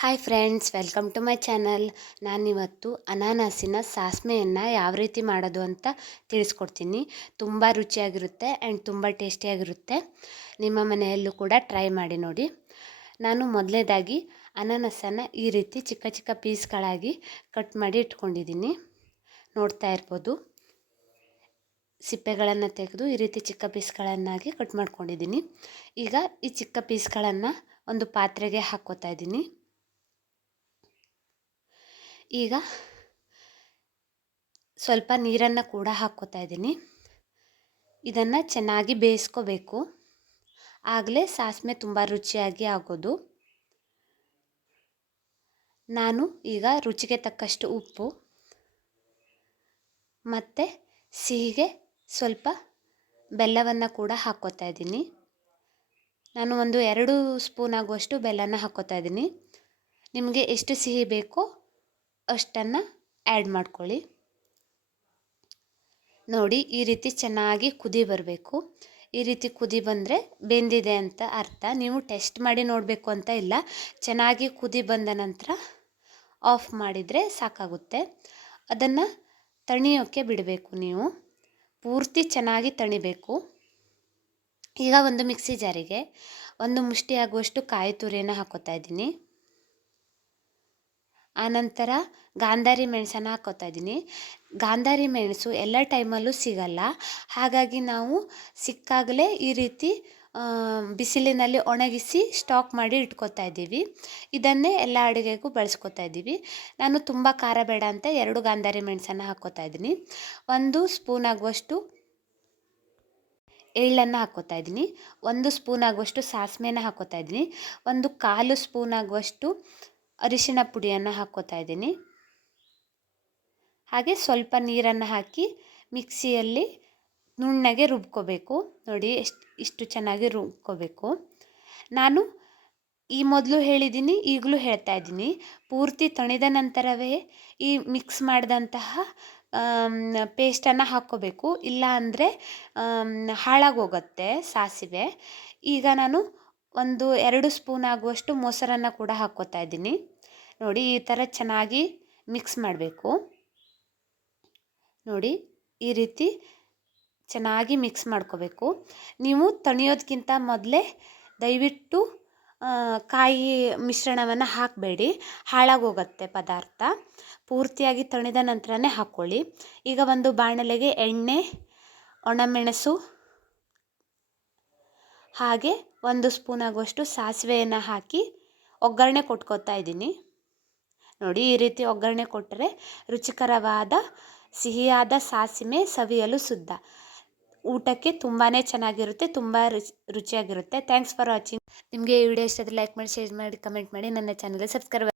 Hi friends, welcome to my channel. ನಾನಿವತ್ತು ಅನಾನಸಿನ ಸಾಸ್ಮೆಯನ್ನು ಯಾವ ರೀತಿ ಮಾಡೋದು ಅಂತ ತಿಳಿಸ್ಕೊಡ್ತೀನಿ. ತುಂಬ ರುಚಿಯಾಗಿರುತ್ತೆ ಆ್ಯಂಡ್ ತುಂಬ ಟೇಸ್ಟಿಯಾಗಿರುತ್ತೆ. ನಿಮ್ಮ ಮನೆಯಲ್ಲೂ ಕೂಡ ಟ್ರೈ ಮಾಡಿ ನೋಡಿ. ನಾನು ಮೊದಲನೇದಾಗಿ ಅನಾನಸನ್ನು ಈ ರೀತಿ ಚಿಕ್ಕ ಚಿಕ್ಕ ಪೀಸ್ಗಳಾಗಿ ಕಟ್ ಮಾಡಿ ಇಟ್ಕೊಂಡಿದ್ದೀನಿ. ನೋಡ್ತಾ ಇರ್ಬೋದು, ಸಿಪ್ಪೆಗಳನ್ನು ತೆಗೆದು ಈ ರೀತಿ ಚಿಕ್ಕ ಪೀಸ್ಗಳನ್ನಾಗಿ ಕಟ್ ಮಾಡ್ಕೊಂಡಿದ್ದೀನಿ. ಈಗ ಈ ಚಿಕ್ಕ ಪೀಸ್ಗಳನ್ನು ಒಂದು ಪಾತ್ರೆಗೆ ಹಾಕ್ಕೋತಾ ಇದ್ದೀನಿ. ಈಗ ಸ್ವಲ್ಪ ನೀರನ್ನು ಕೂಡ ಹಾಕ್ಕೋತಾ ಇದ್ದೀನಿ. ಇದನ್ನು ಚೆನ್ನಾಗಿ ಬೇಯಿಸ್ಕೋಬೇಕು, ಆಗಲೇ ಸಾಸ್ಮೆ ತುಂಬ ರುಚಿಯಾಗಿ ಆಗೋದು. ನಾನು ಈಗ ರುಚಿಗೆ ತಕ್ಕಷ್ಟು ಉಪ್ಪು ಮತ್ತು ಸಿಹಿಗೆ ಸ್ವಲ್ಪ ಬೆಲ್ಲವನ್ನು ಕೂಡ ಹಾಕ್ಕೋತಾ ಇದ್ದೀನಿ. ನಾನು ಒಂದು 2 ಸ್ಪೂನ್ ಆಗುವಷ್ಟು ಬೆಲ್ಲನ ಹಾಕ್ಕೋತಾ ಇದ್ದೀನಿ. ನಿಮಗೆ ಎಷ್ಟು ಸಿಹಿ ಬೇಕೋ ಅಷ್ಟನ್ನು ಆ್ಯಡ್ ಮಾಡ್ಕೊಳ್ಳಿ. ನೋಡಿ, ಈ ರೀತಿ ಚೆನ್ನಾಗಿ ಕುದಿ ಬರಬೇಕು. ಈ ರೀತಿ ಕುದಿ ಬಂದರೆ ಬೆಂದಿದೆ ಅಂತ ಅರ್ಥ. ನೀವು ಟೆಸ್ಟ್ ಮಾಡಿ ನೋಡಬೇಕು ಅಂತ ಇಲ್ಲ. ಚೆನ್ನಾಗಿ ಕುದಿ ಬಂದ ನಂತರ ಆಫ್ ಮಾಡಿದರೆ ಸಾಕಾಗುತ್ತೆ. ಅದನ್ನು ತಣಿಯೋಕ್ಕೆ ಬಿಡಬೇಕು. ನೀವು ಪೂರ್ತಿ ಚೆನ್ನಾಗಿ ತಣಿಬೇಕು. ಈಗ ಒಂದು ಮಿಕ್ಸಿ ಜಾರಿಗೆ 1 ಮುಷ್ಟಿ ಆಗುವಷ್ಟು ಕಾಯಿ ತುರಿಯನ್ನು ಹಾಕ್ಕೋತಾ ಇದ್ದೀನಿ. ಆನಂತರ ಗಾಂಧಾರಿ ಮೆಣಸನ್ನು ಹಾಕ್ಕೋತಾ ಇದ್ದೀನಿ. ಗಾಂಧಾರಿ ಮೆಣಸು ಎಲ್ಲ ಟೈಮಲ್ಲೂ ಸಿಗಲ್ಲ, ಹಾಗಾಗಿ ನಾವು ಸಿಕ್ಕಾಗಲೇ ಈ ರೀತಿ ಬಿಸಿಲಿನಲ್ಲಿ ಒಣಗಿಸಿ ಸ್ಟಾಕ್ ಮಾಡಿ ಇಟ್ಕೋತಾ ಇದ್ದೀವಿ. ಇದನ್ನೇ ಎಲ್ಲ ಅಡುಗೆಗೂ ಬಳಸ್ಕೋತಾ ಇದ್ದೀವಿ. ನಾನು ತುಂಬ ಖಾರ ಬೇಡ ಅಂತ 2 ಗಾಂಧಾರಿ ಮೆಣಸನ್ನು ಹಾಕ್ಕೋತಾ ಇದ್ದೀನಿ. 1 ಸ್ಪೂನ್ ಆಗುವಷ್ಟು ಎಳ್ಳನ್ನು ಹಾಕ್ಕೋತಾ ಇದ್ದೀನಿ. 1 ಸ್ಪೂನ್ ಆಗುವಷ್ಟು ಸಾಸಿವೆನ ಹಾಕ್ಕೋತಾ ಇದ್ದೀನಿ. 1/4 ಸ್ಪೂನ್ ಆಗುವಷ್ಟು ಅರಿಶಿಣ ಪುಡಿಯನ್ನು ಹಾಕ್ಕೋತಾ ಇದ್ದೀನಿ. ಹಾಗೆ ಸ್ವಲ್ಪ ನೀರನ್ನು ಹಾಕಿ ಮಿಕ್ಸಿಯಲ್ಲಿ ನುಣ್ಣಗೆ ರುಬ್ಕೋಬೇಕು. ನೋಡಿ, ಇಷ್ಟು ಚೆನ್ನಾಗಿ ರುಬ್ಕೋಬೇಕು. ನಾನು ಈ ಮೊದಲು ಹೇಳಿದ್ದೀನಿ, ಈಗಲೂ ಹೇಳ್ತಾ ಇದ್ದೀನಿ, ಪೂರ್ತಿ ತಣಿದ ನಂತರವೇ ಈ ಮಿಕ್ಸ್ ಮಾಡಿದಂತಹ ಪೇಸ್ಟನ್ನು ಹಾಕ್ಕೋಬೇಕು. ಇಲ್ಲ ಅಂದರೆ ಹಾಳಾಗೋಗುತ್ತೆ ಸಾಸಿವೆ. ಈಗ ನಾನು 2 ಸ್ಪೂನ್ ಆಗುವಷ್ಟು ಮೊಸರನ್ನು ಕೂಡ ಹಾಕ್ಕೋತಾ ಇದ್ದೀನಿ. ನೋಡಿ, ಈ ಥರ ಚೆನ್ನಾಗಿ ಮಿಕ್ಸ್ ಮಾಡಬೇಕು. ನೋಡಿ, ಈ ರೀತಿ ಚೆನ್ನಾಗಿ ಮಿಕ್ಸ್ ಮಾಡ್ಕೋಬೇಕು. ನೀವು ತಣಿಯೋದಕ್ಕಿಂತ ಮೊದಲೇ ದಯವಿಟ್ಟು ಕಾಯಿ ಮಿಶ್ರಣವನ್ನು ಹಾಕಬೇಡಿ, ಹಾಳಾಗೋಗುತ್ತೆ ಪದಾರ್ಥ. ಪೂರ್ತಿಯಾಗಿ ತಣಿದ ನಂತರನೇ ಹಾಕ್ಕೊಳ್ಳಿ. ಈಗ ಒಂದು ಬಾಣಲೆಗೆ ಎಣ್ಣೆ, ಒಣಮೆಣಸು ಹಾಗೆ 1 ಸ್ಪೂನ್ ಆಗುವಷ್ಟು ಸಾಸಿವೆಯನ್ನು ಹಾಕಿ ಒಗ್ಗರಣೆ ಕೊಟ್ಕೋತಾ ಇದ್ದೀನಿ. ನೋಡಿ, ಈ ರೀತಿ ಒಗ್ಗರಣೆ ಕೊಟ್ಟರೆ ರುಚಿಕರವಾದ ಸಿಹಿಯಾದ ಸಾಸಿವೆ ಸವಿಯಲು ಸಿದ್ಧ. ಊಟಕ್ಕೆ ತುಂಬಾ ಚೆನ್ನಾಗಿರುತ್ತೆ, ತುಂಬ ರುಚಿಯಾಗಿರುತ್ತೆ. Thanks for watching. ನಿಮಗೆ ಈ ವಿಡಿಯೋ ಇಷ್ಟ ಆದರೆ ಲೈಕ್ ಮಾಡಿ, ಶೇರ್ ಮಾಡಿ, ಕಮೆಂಟ್ ಮಾಡಿ. ನನ್ನ ಚಾನಲ್ಗೆ ಸಬ್ಸ್ಕ್ರೈಬ್